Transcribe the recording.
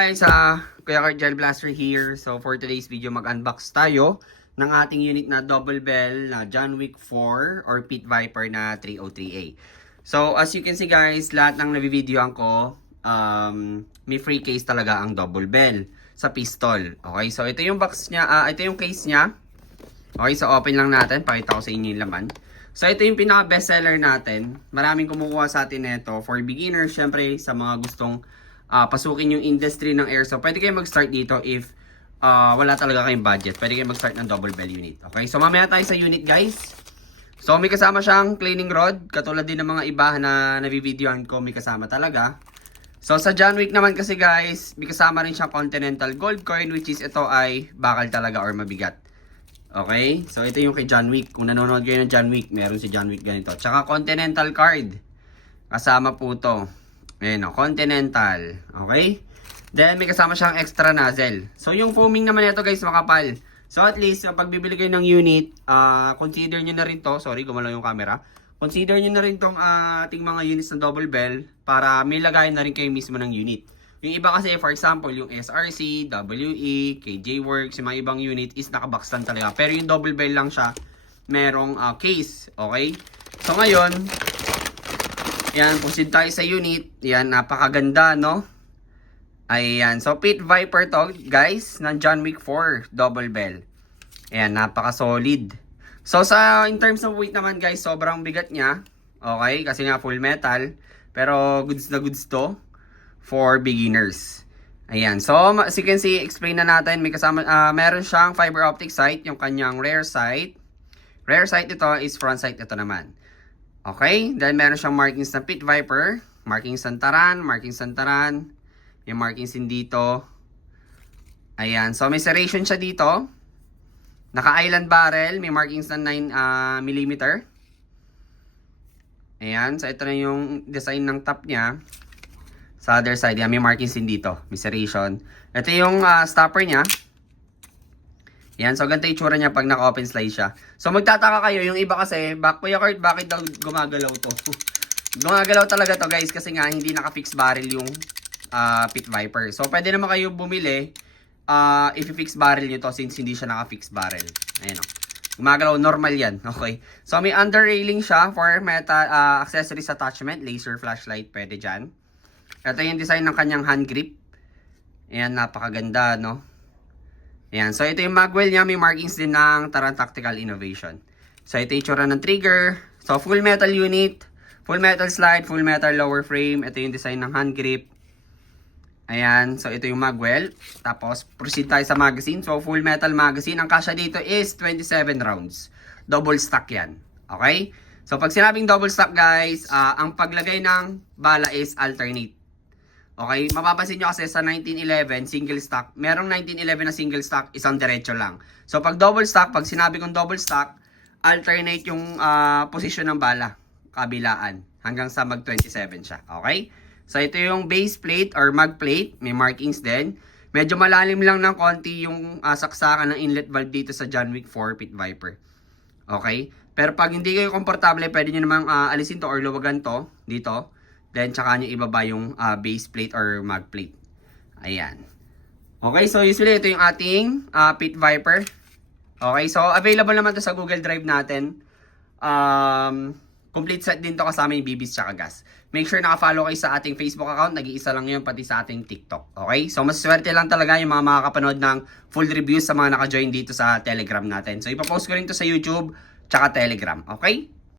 Guys, Kuya Kurt Gel Blaster here. So for today's video, mag-unbox tayo ng ating unit na double bell na John Wick 4 or Pit Viper na 303A. So as you can see guys, lahat ng nabivideoan ko, may free case talaga ang double bell sa pistol. Okay, so ito yung box niya, ito yung case niya. Okay, so open lang natin, pakita ko sa inyo yung laman. So ito yung pinaka best seller natin. Maraming kumukuha sa atin nito for beginners, syempre sa mga gustong pasukin yung industry ng airsoft. Pwede kayo mag-start dito if wala talaga kayong budget. Pwede kayo mag-start ng double bell unit. Okay, so mamaya tayo sa unit guys. So may kasama siyang cleaning rod. Katulad din ng mga iba na nabivideoan ko, may kasama talaga. So sa John Wick naman kasi guys, may kasama rin siyang Continental Gold Coin, which is ito ay bakal talaga or mabigat. Okay, so ito yung kay John Wick. Kung nanonood kayo ng John Wick, meron si John Wick ganito. Tsaka Continental card. Kasama po to. Ayan o, Continental. Okay? Then, may kasama siyang extra nozzle. So, yung foaming naman ito guys, makapal. So, at least, pag bibili kayo ng unit, consider nyo na rin to. Sorry, gumalaw yung camera. Consider nyo na rin tong ating mga units na double bell para may lagayan na rin kayo mismo ng unit. Yung iba kasi, for example, yung SRC, WE, KJ Works, yung mga ibang unit is nakabox lang talaga. Pero yung double bell lang siya, merong case. Okay? So, ngayon, yan, proceed tayo sa unit. Yan, napakaganda, no? Ayan, so Pit Viper to, guys, ng John Wick 4 double bell. Ayan, napaka-solid. So, in terms of weight naman, guys, sobrang bigat niya. Okay, kasi nga full metal. Pero goods na goods to for beginners. Ayan, so as you can see, explain na natin. May kasama, meron siyang fiber optic sight, yung kanyang rear sight. Rear sight ito is front sight ito naman. Okay, then meron siyang markings na Pit Viper, markings ng Taran, yung markings din dito. Ayan, so may serration siya dito. Naka-island barrel, may markings na 9mm. Ayan, so ito na yung design ng top niya. Sa other side, yan, may markings din dito, may serration. Ito yung stopper niya. Yan, so ganito yung itsura niya pag naka-open slide siya. So magtataka kayo, yung iba kasi, Kuya Kurt, bakit daw gumagalaw to? Gumagalaw talaga to guys kasi nga hindi naka-fix barrel yung Pit Viper. So pwede naman kayo bumili if-fix barrel nyo to since hindi siya naka-fix barrel. Ayan o. Gumagalaw, normal yan. Okay. So may under railing siya for metal accessories attachment, laser flashlight, pwede dyan. Ito yung design ng kanyang hand grip. Ayan, napakaganda, no? Ayan, so ito yung magwell niya, may markings din ng Taran Tactical Innovation. So ito yung itsura ng trigger. So full metal unit, full metal slide, full metal lower frame. Ito yung design ng hand grip. Ayan, so ito yung magwell. Tapos proceed tayo sa magazine. So full metal magazine. Ang kasya dito is 27 rounds. Double stack yan. Okay? So pag sinabing double stack guys, ang paglagay ng bala is alternate. Okay, mapapansin nyo kasi sa 1911 single stack, merong 1911 na single stack, isang diretso lang. So pag double stack, pag sinabi kong double stack, alternate yung position ng bala, kabilaan, hanggang sa mag 27 siya. Okay? So ito yung base plate or mag plate, may markings din. Medyo malalim lang ng konti yung saksakan ng inlet valve dito sa John Wick 4 Pit Viper. Okay? Pero pag hindi kayo komportable, pwede nyo namang alisin to or luwagan to dito. Then, tsaka nyo ibaba yung base plate or mag plate. Ayan. Okay, so usually ito yung ating Pit Viper. Okay, so available naman to sa Google Drive natin. Complete set din to kasama yung BBs tsaka gas. Make sure naka-follow kayo sa ating Facebook account. Nag-iisa lang yun pati sa ating TikTok. Okay, so maswerte lang talaga yung mga makakapanood ng full reviews sa mga naka-join dito sa Telegram natin. So ipapost ko rin to sa YouTube tsaka Telegram. Okay?